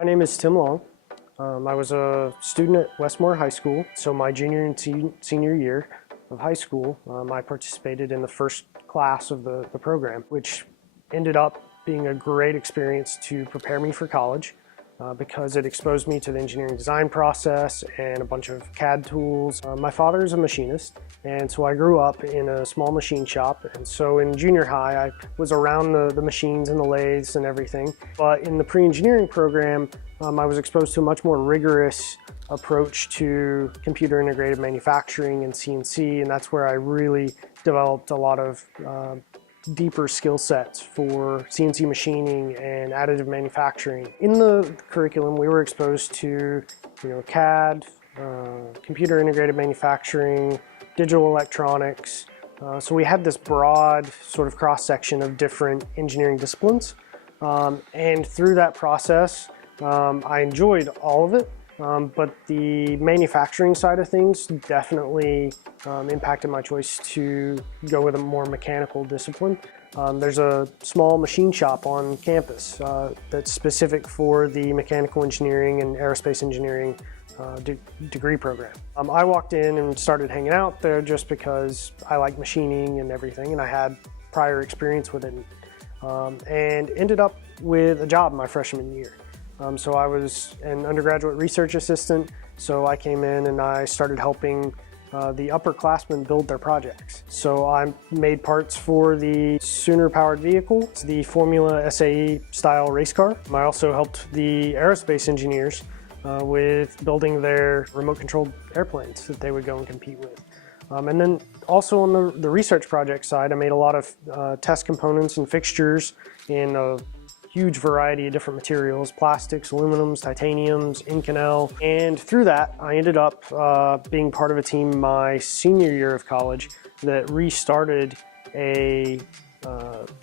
My name is Tim Long. I was a student at Westmoore High School, so my junior and senior year of high school, I participated in the first class of the program, which ended up being a great experience to prepare me for college because it exposed me to the engineering design process and a bunch of CAD tools. My father is a machinist, and so I grew up in a small machine shop, and so in junior high I was around the machines and the lathes and everything. But in the pre-engineering program, I was exposed to a much more rigorous approach to computer integrated manufacturing and CNC, and that's where I really developed a lot of deeper skill sets for CNC machining and additive manufacturing. In the curriculum, we were exposed to CAD, computer integrated manufacturing, digital electronics. So we had this broad sort of cross-section of different engineering disciplines. And through that process, I enjoyed all of it. But the manufacturing side of things definitely impacted my choice to go with a more mechanical discipline. There's a small machine shop on campus that's specific for the mechanical engineering and aerospace engineering degree program. I walked in and started hanging out there just because I like machining and everything, and I had prior experience with it, and ended up with a job my freshman year. So I was an undergraduate research assistant, so I came in and I started helping the upperclassmen build their projects. So I made parts for the Sooner-powered vehicle, the Formula SAE style race car. I also helped the aerospace engineers with building their remote-controlled airplanes that they would go and compete with. And then also on the research project side, I made a lot of test components and fixtures in a huge variety of different materials: plastics, aluminums, titaniums, Inconel. And through that, I ended up being part of a team my senior year of college that restarted a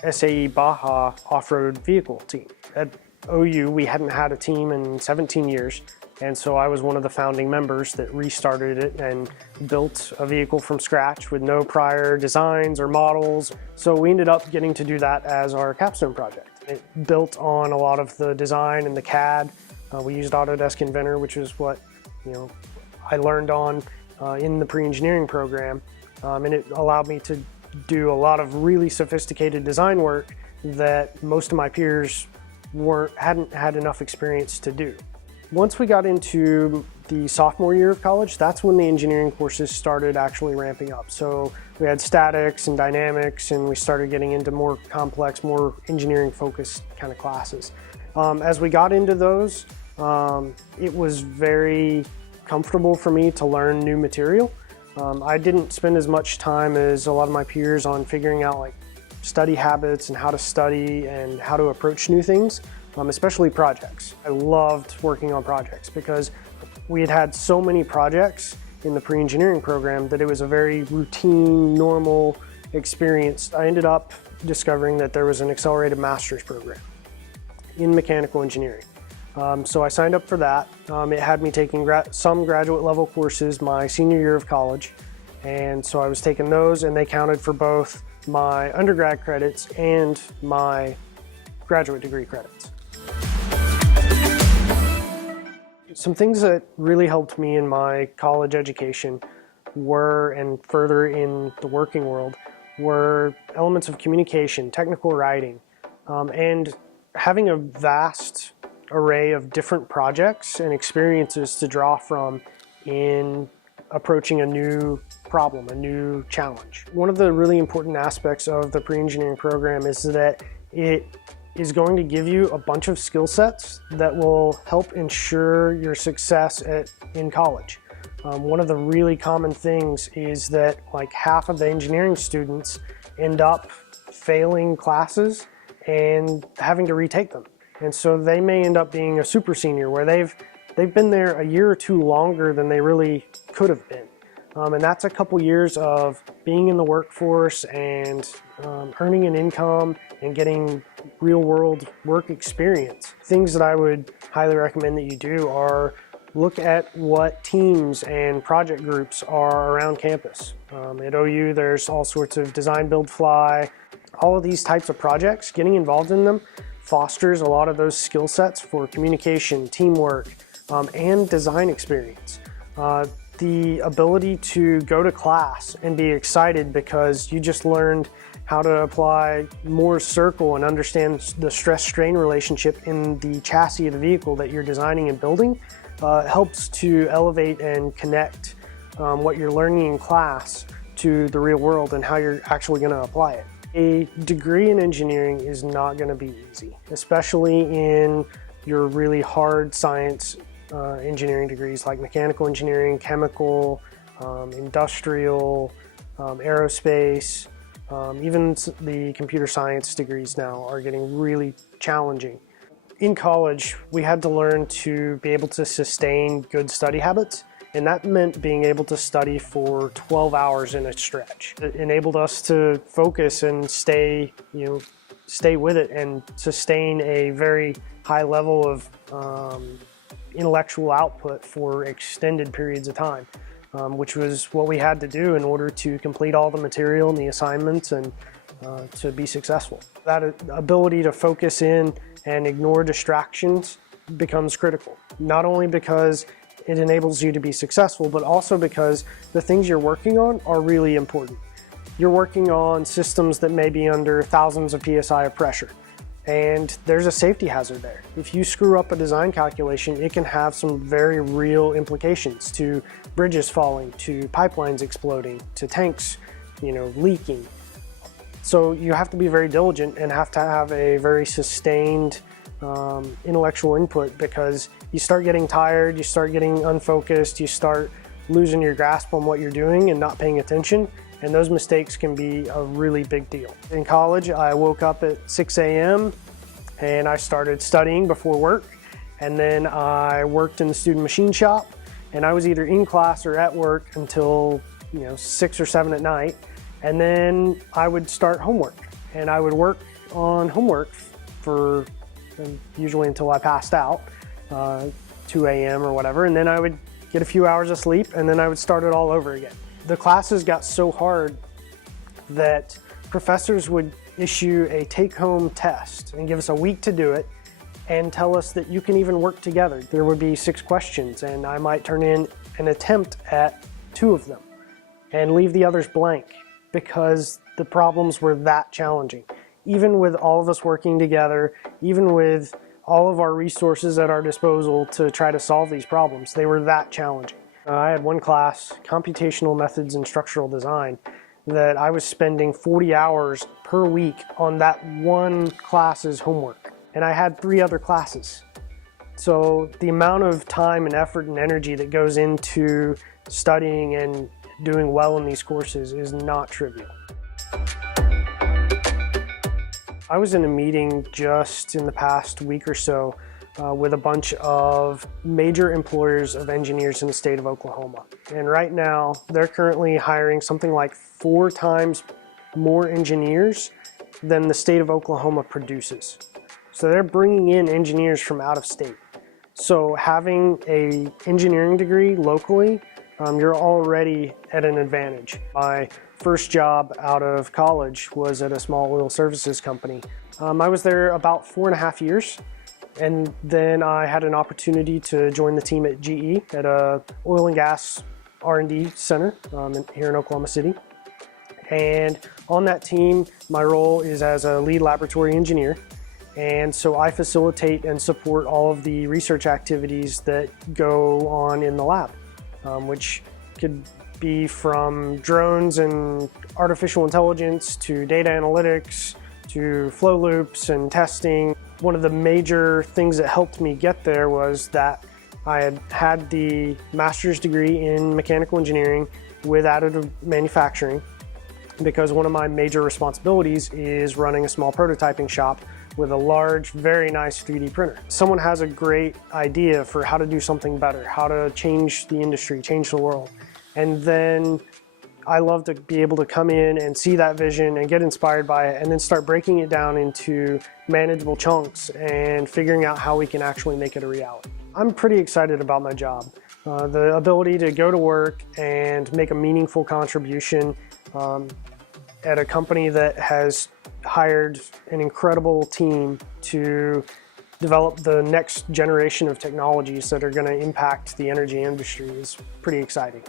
SAE Baja off-road vehicle team. At OU, we hadn't had a team in 17 years, and so I was one of the founding members that restarted it and built a vehicle from scratch with no prior designs or models. So we ended up getting to do that as our capstone project. It built on a lot of the design and the CAD. We used Autodesk Inventor, which is what I learned on in the pre-engineering program, and it allowed me to do a lot of really sophisticated design work that most of my peers hadn't had enough experience to do. Once we got into the sophomore year of college, that's when the engineering courses started actually ramping up. So we had statics and dynamics, and we started getting into more complex, more engineering focused kind of classes. As we got into those, it was very comfortable for me to learn new material. I didn't spend as much time as a lot of my peers on figuring out like study habits and how to study and how to approach new things, especially projects. I loved working on projects because we had so many projects in the pre-engineering program that it was a very routine, normal experience. I ended up discovering that there was an accelerated master's program in mechanical engineering. So I signed up for that. It had me taking some graduate level courses my senior year of college, and so I was taking those, and they counted for both my undergrad credits and my graduate degree credits. Some things that really helped me in my college education and further in the working world, were elements of communication, technical writing, and having a vast array of different projects and experiences to draw from in approaching a new problem, a new challenge. One of the really important aspects of the pre-engineering program is that it is going to give you a bunch of skill sets that will help ensure your success in college. One of the really common things is that like half of the engineering students end up failing classes and having to retake them. And so they may end up being a super senior where they've been there a year or two longer than they really could have been. And that's a couple years of being in the workforce and earning an income and getting real world work experience. Things that I would highly recommend that you do are look at what teams and project groups are around campus. At OU, there's all sorts of design, build, fly, all of these types of projects. Getting involved in them fosters a lot of those skill sets for communication, teamwork, and design experience. The ability to go to class and be excited because you just learned how to apply Moore's circle and understand the stress-strain relationship in the chassis of the vehicle that you're designing and building helps to elevate and connect what you're learning in class to the real world and how you're actually going to apply it. A degree in engineering is not going to be easy, especially in your really hard science engineering degrees like mechanical engineering, chemical, industrial, aerospace, even the computer science degrees now are getting really challenging. In college, we had to learn to be able to sustain good study habits, and that meant being able to study for 12 hours in a stretch. It enabled us to focus and stay with it and sustain a very high level of intellectual output for extended periods of time, which was what we had to do in order to complete all the material and the assignments and to be successful. That ability to focus in and ignore distractions becomes critical, not only because it enables you to be successful, but also because the things you're working on are really important. You're working on systems that may be under thousands of PSI of pressure, and there's a safety hazard there. If you screw up a design calculation, it can have some very real implications to bridges falling, to pipelines exploding, to tanks, leaking. So you have to be very diligent and have to have a very sustained intellectual input, because you start getting tired, you start getting unfocused, you start losing your grasp on what you're doing and not paying attention, and those mistakes can be a really big deal. In college, I woke up at 6 a.m. and I started studying before work, and then I worked in the student machine shop, and I was either in class or at work until 6 or 7 at night, and then I would start homework, and I would work on homework for usually until I passed out, 2 a.m. or whatever, and then I would get a few hours of sleep, and then I would start it all over again. The classes got so hard that professors would issue a take-home test and give us a week to do it and tell us that you can even work together. There would be 6 questions, and I might turn in an attempt at 2 of them and leave the others blank because the problems were that challenging. Even with all of us working together, even with all of our resources at our disposal to try to solve these problems, they were that challenging. I had one class, Computational Methods in Structural Design, that I was spending 40 hours per week on that one class's homework. And I had 3 other classes. So the amount of time and effort and energy that goes into studying and doing well in these courses is not trivial. I was in a meeting just in the past week or so with a bunch of major employers of engineers in the state of Oklahoma. And right now, they're currently hiring something like 4 times more engineers than the state of Oklahoma produces. So they're bringing in engineers from out of state. So having an engineering degree locally, you're already at an advantage. My first job out of college was at a small oil services company. I was there about 4.5 years, and then I had an opportunity to join the team at GE at a oil and gas R&D center here in Oklahoma City. And on that team, my role is as a lead laboratory engineer. And so I facilitate and support all of the research activities that go on in the lab, which could be from drones and artificial intelligence to data analytics to flow loops and testing. One of the major things that helped me get there was that I had the master's degree in mechanical engineering with additive manufacturing, because one of my major responsibilities is running a small prototyping shop with a large, very nice 3D printer. Someone has a great idea for how to do something better, how to change the industry, change the world. And then I love to be able to come in and see that vision and get inspired by it, and then start breaking it down into manageable chunks and figuring out how we can actually make it a reality. I'm pretty excited about my job. The ability to go to work and make a meaningful contribution at a company that has hired an incredible team to develop the next generation of technologies that are going to impact the energy industry is pretty exciting.